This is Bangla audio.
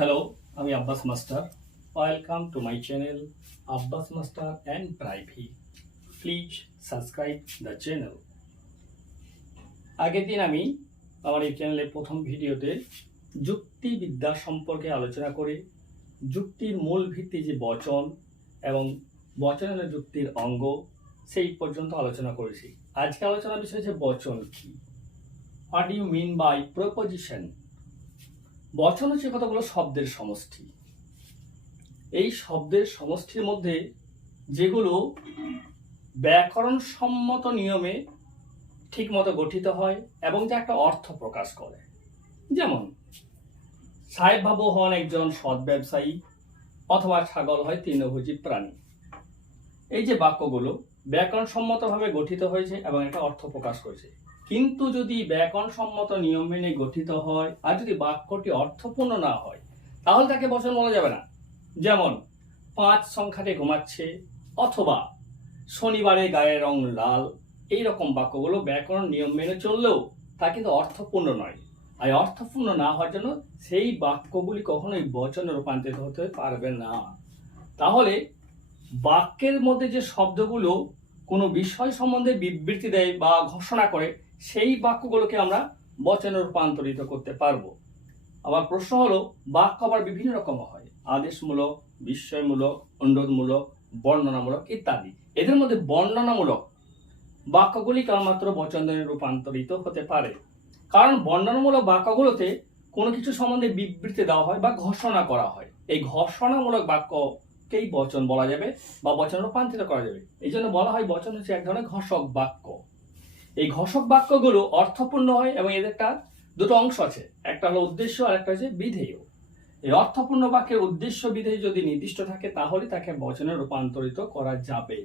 হ্যালো, আমি Abbas master. Welcome to my channel Abbas master and privy. Please subscribe the channel. আগের দিন আমি আমার এই চ্যানেলের প্রথম ভিডিওতে যুক্তিবিদ্যা সম্পর্কে আলোচনা করে যুক্তির মূল ভিত্তি যে বচন এবং বচনের যুক্তির অঙ্গ সেই পর্যন্ত আলোচনা করেছি। আজকে আলোচনার বিষয় হচ্ছে বচন কি। What you mean by proposition. বচন হচ্ছে কতগুলো শব্দের সমষ্টি। এই শব্দের সমষ্টির মধ্যে যেগুলো ব্যাকরণসম্মত নিয়মে ঠিকমতো গঠিত হয় এবং যা একটা অর্থ প্রকাশ করে। যেমন সাহেব বাবু হন একজন সৎ ব্যবসায়ী, অথবা ছাগল হয় তৃণভোজী প্রাণী। এই যে বাক্যগুলো ব্যাকরণসম্মতভাবে গঠিত হয়েছে এবং একটা অর্থ প্রকাশ করেছে। কিন্তু যদি ব্যাকরণসম্মত নিয়ম মেনে গঠিত হয় আর যদি বাক্যটি অর্থপূর্ণ না হয়, তাহলে তাকে বচন বলা যাবে না। যেমন 5 সংখ্যাতে ঘুমাচ্ছে, অথবা শনিবারে গায়ের রং লাল। এইরকম বাক্যগুলো ব্যাকরণ নিয়ম মেনে চললেও তা কিন্তু অর্থপূর্ণ নয়। আর অর্থপূর্ণ না হওয়ার জন্য সেই বাক্যগুলি কখনোই বচনে রূপান্তরিত হতে পারবে না। তাহলে বাক্যের মধ্যে যে শব্দগুলো কোনো বিষয় সম্বন্ধে বিবৃতি দেয় বা ঘোষণা করে, সেই বাক্যগুলোকে আমরা বচনে রূপান্তরিত করতে পারবো। আবার প্রশ্ন হলো, বাক্য আবার বিভিন্ন রকম হয়। আদেশমূলক, বিস্ময়মূলক, অনুরোধমূলক, বর্ণনামূলক ইত্যাদি। এদের মধ্যে বর্ণনামূলক বাক্যগুলি কেবলমাত্র বচনে রূপান্তরিত হতে পারে, কারণ বর্ণনামূলক বাক্যগুলোতে কোনো কিছু সম্বন্ধে বিবৃতি দেওয়া হয় বা ঘোষণা করা হয়। এই ঘোষণামূলক বাক্যকেই বচন বলা যাবে বা বচনে রূপান্তরিত করা যাবে। এই জন্য বলা হয় বচন হচ্ছে এক ধরনের ঘোষক বাক্য। এই ঘোষক বাক্যগুলো অর্থপূর্ণ হয় এবং এদের দুটো অংশ আছে, একটা হলো উদ্দেশ্য আর একটা হচ্ছে বিধেয়। এই অর্থপূর্ণ বাক্যের উদ্দেশ্য বিধেয় যদি নির্দিষ্ট থাকে, তাহলে তাকে বচনে রূপান্তরিত করা যাবে।